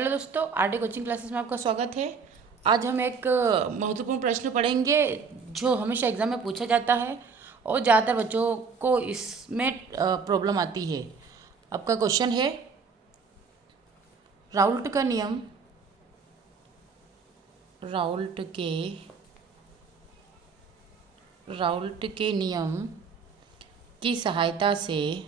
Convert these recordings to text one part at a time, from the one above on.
Hello दोस्तों, RD coaching classes में आपका स्वागत है। आज हम एक महत्वपूर्ण प्रश्न पढ़ेंगे जो हमेशा एग्जाम में पूछा जाता है और ज़्यादातर बच्चों को इसमें प्रॉब्लम आती है। आपका क्वेश्चन है, राउल्ट का नियम राउल्ट के राउल्ट के नियम की सहायता से,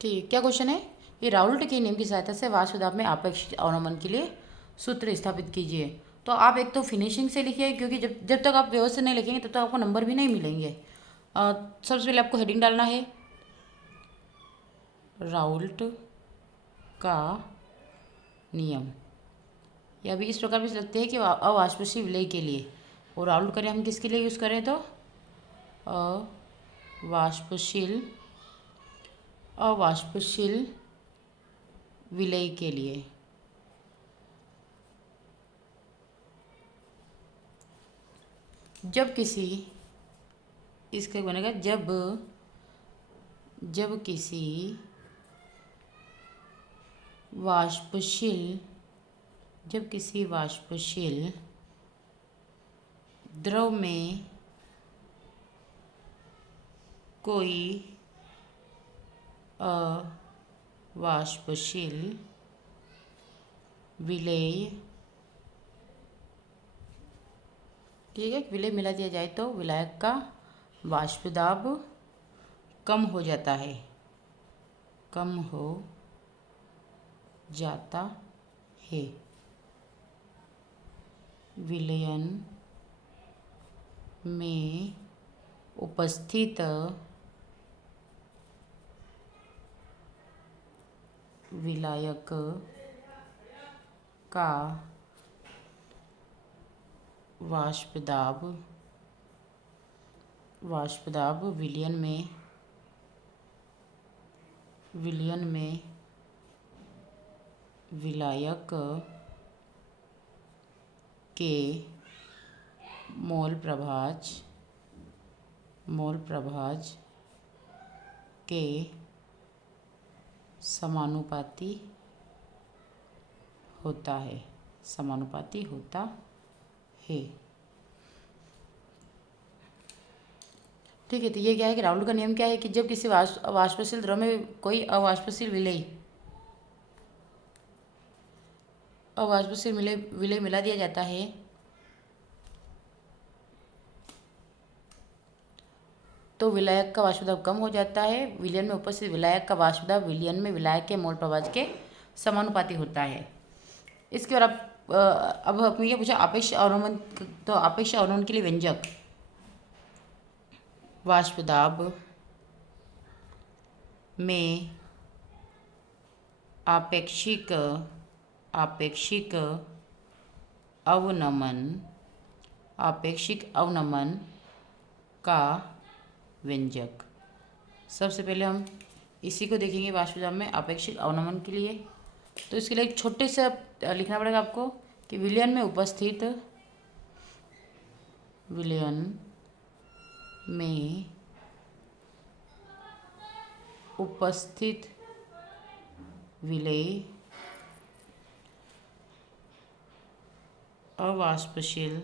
ठीक क्या क्वेश्चन है, ये राउल्ट के नियम की सहायता से वाष्प दाब में आपेक्षिक अवनमन के लिए सूत्र स्थापित कीजिए। तो आप एक तो फिनिशिंग से लिखिए, क्योंकि जब जब तक आप व्यवस्थित नहीं लिखेंगे तब तक आपको नंबर भी नहीं मिलेंगे। सबसे पहले आपको हेडिंग डालना है, राउल्ट का नियम, या भी इस प्रकार भी लगते हैं कि अवाष्पशील विलय के लिए। और राउल्ट करें हम किसके लिए यूज़ करें, तो अवाष्पशील अवाष्पशील विलय के लिए। जब किसी, इसका बनेगा जब जब किसी वाष्पशील जब किसी वाष्पशील द्रव में कोई अवाष्पशील विलय, ठीक है, विलय मिला दिया जाए तो विलायक का वाष्प दाब कम हो जाता है, कम हो जाता है। विलयन में उपस्थित विलायक का वाष्प दाब विलयन में विलायक के मोल प्रभाज के समानुपाती होता है, ठीक है। तो ये क्या है कि राउल्ट का नियम क्या है कि जब किसी वाष्पशील द्रव में कोई अवाष्पशील विलय मिला दिया जाता है तो विलायक का वाष्प दाब कम हो जाता है। विलयन में उपस्थित विलायक का वाष्प दाब विलयन में विलायक के मोल प्रभाज के समानुपाती होता है। इसके बाद अब हमने ये पूछा आपेक्ष अवनमन, तो आपेक्ष अवनमन के लिए व्यंजक, वाष्प दाब में आपेक्षिक अवनमन का व्यंजक। सबसे पहले हम इसी को देखेंगे, वाष्प दाब में आपेक्षिक अवनमन के लिए। तो इसके लिए एक छोटे से लिखना पड़ेगा आपको कि विलयन में उपस्थित विलय अवाष्पशील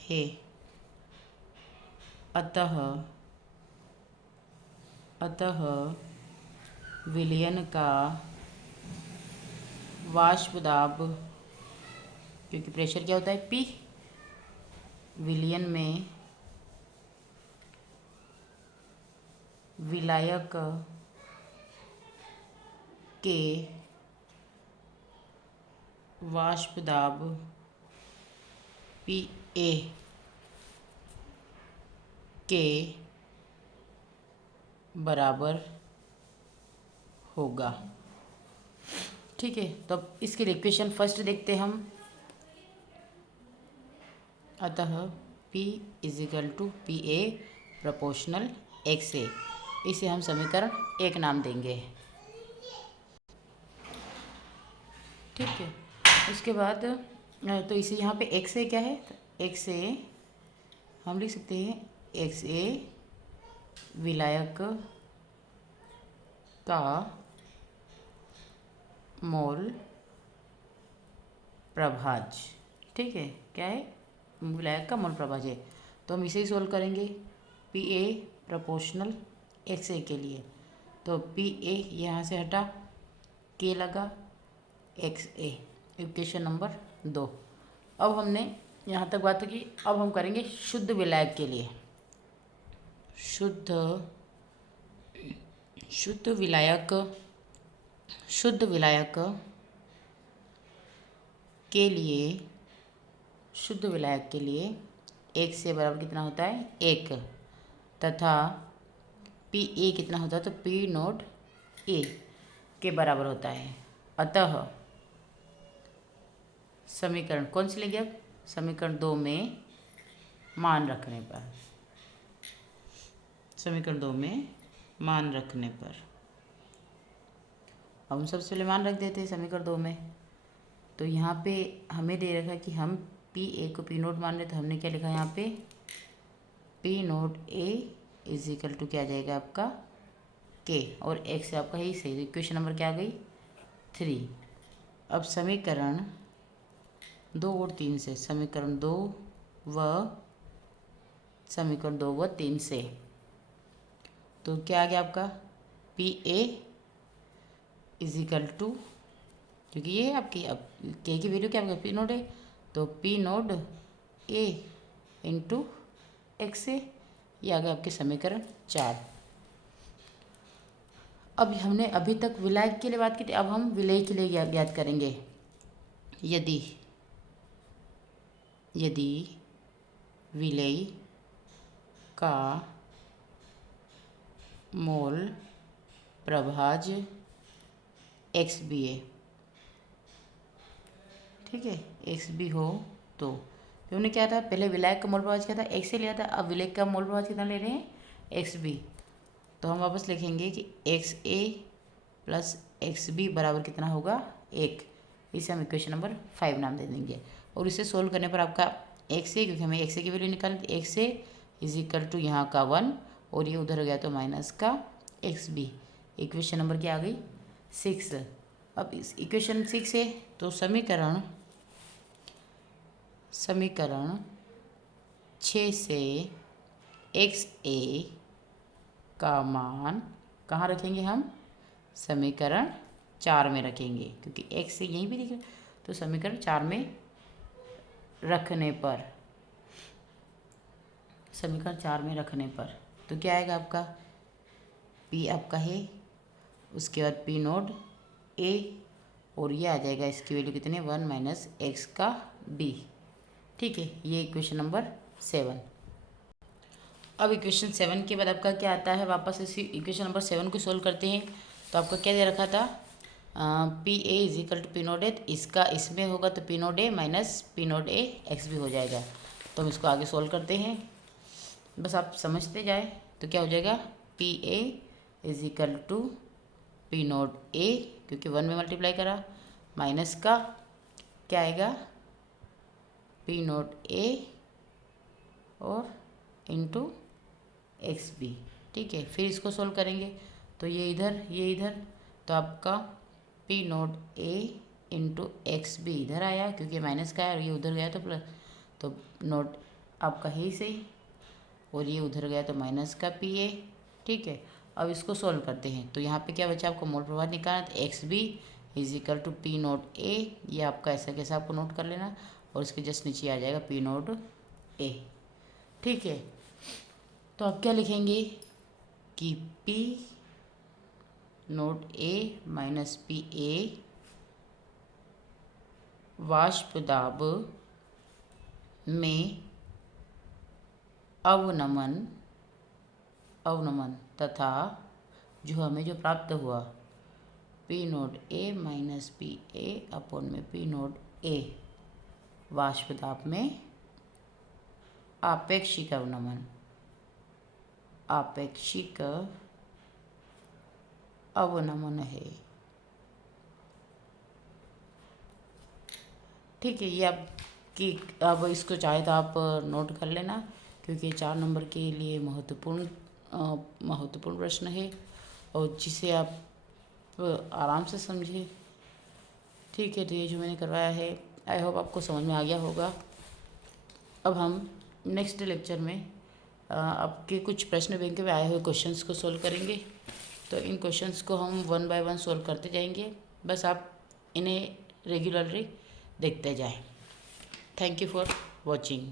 है, अतः विलयन का वाष्प दाब, क्योंकि प्रेशर क्या होता है P, विलयन में विलायक के वाष्प दाब PA के बराबर होगा, ठीक है। तो अब इसके लिए इक्वेशन फर्स्ट देखते हैं हम। अतः P = PA प्रोपोर्शनल XA, इसे हम समीकरण 1 नाम देंगे, ठीक है। उसके बाद तो इसे यहाँ पे XA क्या है, तो XA हम लिख सकते हैं, XA विलायक का मोल प्रभाज। ठीक है, क्या है, विलायक का मोल प्रभाज है। तो हम इसे ही सोल्व करेंगे। पी ए प्रोपोर्शनल एक्स ए के लिए, तो पी ए यहाँ से हटा, के लगा, एक्स ए, इक्वेशन नंबर 2। अब हमने यहाँ तक बात की, अब हम करेंगे शुद्ध विलायक के लिए। शुद्ध विलायक के लिए, शुद्ध विलायक के लिए एक से बराबर कितना होता है, 1, तथा पी ए कितना होता है, तो पी नोट ए के बराबर होता है। अतः समीकरण कौन सी लेंगे, अब समीकरण 2 में मान रखने पर, समीकरण 2 में मान रखने पर, अब हम सबसे पहले मान रख देते हैं समीकरण 2 में। तो यहाँ पे हमें दे रखा है कि हम पी ए को पी नोट मान रहे, तो हमने क्या लिखा है यहाँ पे, P note A is equal to क्या आ जाएगा आपका, के, और एक्स आपका ही सही। तो इक्वेशन नंबर क्या आ गई, 3। अब समीकरण 2 और 3 से, समीकरण 2 व 3 से, तो क्या आ गया आपका, P A is equal to, क्योंकि ये आपकी अब के की वैल्यू क्या, पी नोट है, तो पी नोट ए इंटू एक्स ए, ये आ गया आपके समीकरण 4। अब हमने अभी तक विलायक के लिए बात की थी, अब हम विलेय के लिए याद करेंगे। यदि विलेय का मोल प्रभाज एक्स बी है, ठीक है, एक्स बी हो, तो हमने क्या था, पहले विलायक का मोल प्रभाज क्या था, एक्स से लिया था, अब विलेय का मोल प्रभाज कितना ले रहे हैं, एक्स बी। तो हम वापस लिखेंगे कि एक्स ए प्लस एक्स बी बराबर कितना होगा, 1। इसे हम इक्वेशन नंबर 5 नाम दे देंगे। और इसे सोल्व करने पर आपका एक्स ए, क्योंकि हमें एक्स ए की वैल्यू निकालनी थी, X A is equal to यहाँ का 1, और ये उधर गया तो माइनस का एक्स बी। इक्वेशन नंबर क्या आ गई, 6। अब इस इक्वेशन 6 है, तो समीकरण 6 से एक्स ए का मान कहाँ रखेंगे हम, समीकरण 4 में रखेंगे, क्योंकि एक्स से यहीं भी दिख रहा है। तो समीकरण 4 में रखने पर, समीकरण 4 में रखने पर तो क्या आएगा आपका, पी आपका है, उसके बाद पी नोट ए, और ये आ जाएगा इसकी वैल्यू कितने, 1 माइनस एक्स का बी। ठीक है, ये इक्वेशन नंबर 7। अब इक्वेशन 7 के बाद आपका क्या आता है, वापस इसी इक्वेशन नंबर 7 को सोल्व करते हैं। तो आपका क्या दे रखा था, P A is equal to P note A, इसका इसमें होगा तो P note A minus P note A X भी हो जाएगा। तो हम इसको आगे सोल्व करते हैं, बस आप समझते जाए। तो क्या हो जाएगा, P A is equal to P note A, क्योंकि 1 में मल्टीप्लाई करा, माइनस का क्या आएगा, पी नोट ए और इंटू एक्स बी। ठीक है, फिर इसको सोल्व करेंगे, तो ये इधर, तो आपका पी नोट ए इंटू एक्स बी इधर आया, क्योंकि माइनस का है, और ये उधर गया तो प्लस, तो नोट आपका है ही सही, और ये उधर गया तो माइनस का पी ए। ठीक है, अब इसको सोल्व करते हैं। तो यहाँ पे क्या बचा, आपको मोल प्रभाव निकालना, तो X B is equal to P note A, ये आपका ऐसा कैसा आपको नोट कर लेना, और इसके जस्ट नीचे आ जाएगा पी नोट ए। ठीक है, तो आप क्या लिखेंगे कि P note A minus P A वाष्प दाब में अवनमन तथा जो हमें जो प्राप्त हुआ, P note A minus P A upon में पी नोट ए वाष्प दाब में आपेक्षिक अवनमन है। ठीक है, ये आपकी, अब इसको चाहे तो आप नोट कर लेना, क्योंकि ये 4 नंबर के लिए महत्वपूर्ण प्रश्न है, और जिसे आप आराम से समझिए ठीक है, तो ये जो मैंने करवाया है आई होप आपको समझ में आ गया होगा। अब हम नेक्स्ट लेक्चर में आपके कुछ प्रश्न बैंक में आए हुए क्वेश्चंस को सॉल्व करेंगे। तो इन क्वेश्चंस को हम 1 बाय 1 सॉल्व करते जाएंगे, बस आप इन्हें रेगुलरली देखते जाएं। Thank you for watching.